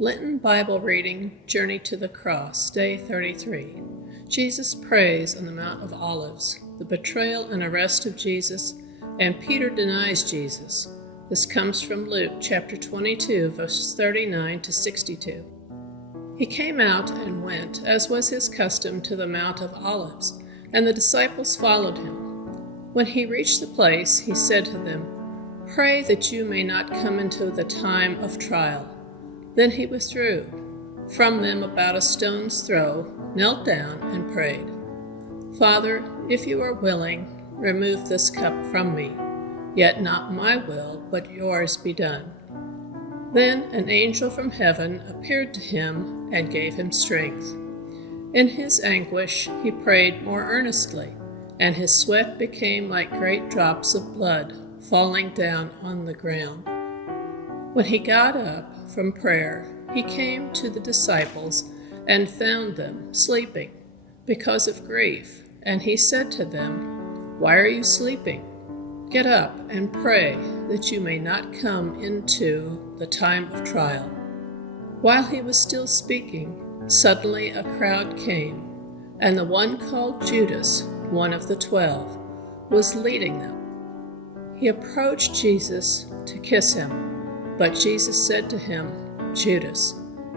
Lenten Bible reading, Journey to the Cross, Day 33. Jesus prays on the Mount of Olives, the betrayal and arrest of Jesus, and Peter denies Jesus. This comes from Luke chapter 22, verses 39 to 62. He came out and went, as was his custom, to the Mount of Olives, and the disciples followed him. When he reached the place, he said to them, "Pray that you may not come into the time of trial." Then he withdrew from them about a stone's throw, knelt down, and prayed, "Father, if you are willing, remove this cup from me. Yet not my will, but yours be done." Then an angel from heaven appeared to him and gave him strength. In his anguish he prayed more earnestly, and his sweat became like great drops of blood falling down on the ground. When he got up from prayer, he came to the disciples and found them sleeping because of grief. And he said to them, "Why are you sleeping? Get up and pray that you may not come into the time of trial." While he was still speaking, suddenly a crowd came, and the one called Judas, one of the 12, was leading them. He approached Jesus to kiss him. But Jesus said to him, "Judas,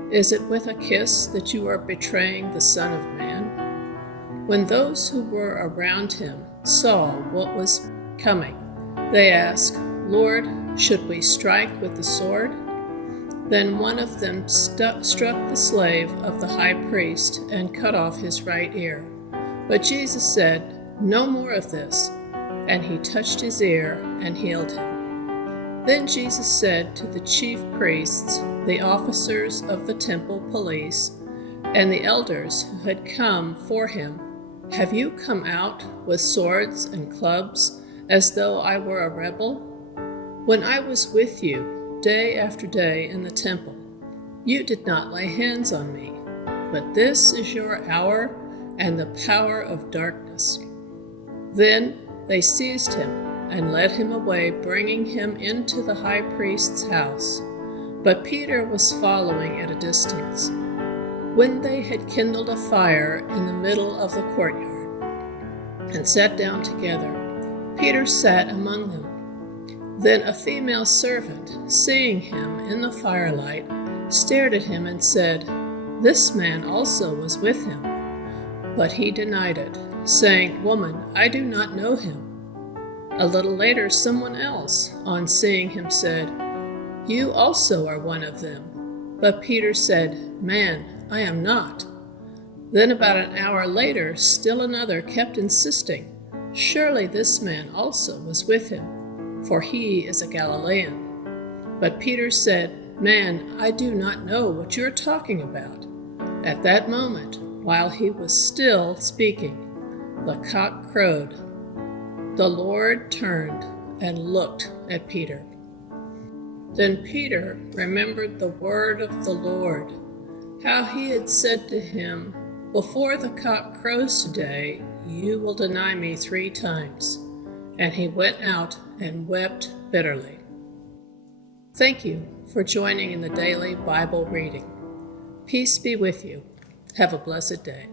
is it with a kiss that you are betraying the Son of Man?" When those who were around him saw what was coming, they asked, "Lord, should we strike with the sword?" Then one of them struck the slave of the high priest and cut off his right ear. But Jesus said, "No more of this," and he touched his ear and healed him. Then Jesus said to the chief priests, the officers of the temple police, and the elders who had come for him, "Have you come out with swords and clubs as though I were a rebel? When I was with you day after day in the temple, you did not lay hands on me, but this is your hour and the power of darkness." Then they seized him and led him away, bringing him into the high priest's house. But Peter was following at a distance. When they had kindled a fire in the middle of the courtyard and sat down together, Peter sat among them. Then a female servant, seeing him in the firelight, stared at him and said, "This man also was with him." But he denied it, saying, "Woman, I do not know him." A little later, someone else, on seeing him, said, "You also are one of them." But Peter said, "Man, I am not." Then about an hour later, still another kept insisting, "Surely this man also was with him, for he is a Galilean." But Peter said, "Man, I do not know what you are talking about." At that moment, while he was still speaking, the cock crowed. The Lord turned and looked at Peter. Then Peter remembered the word of the Lord, how he had said to him, "Before the cock crows today, you will deny me 3 times." And he went out and wept bitterly. Thank you for joining in the daily Bible reading. Peace be with you. Have a blessed day.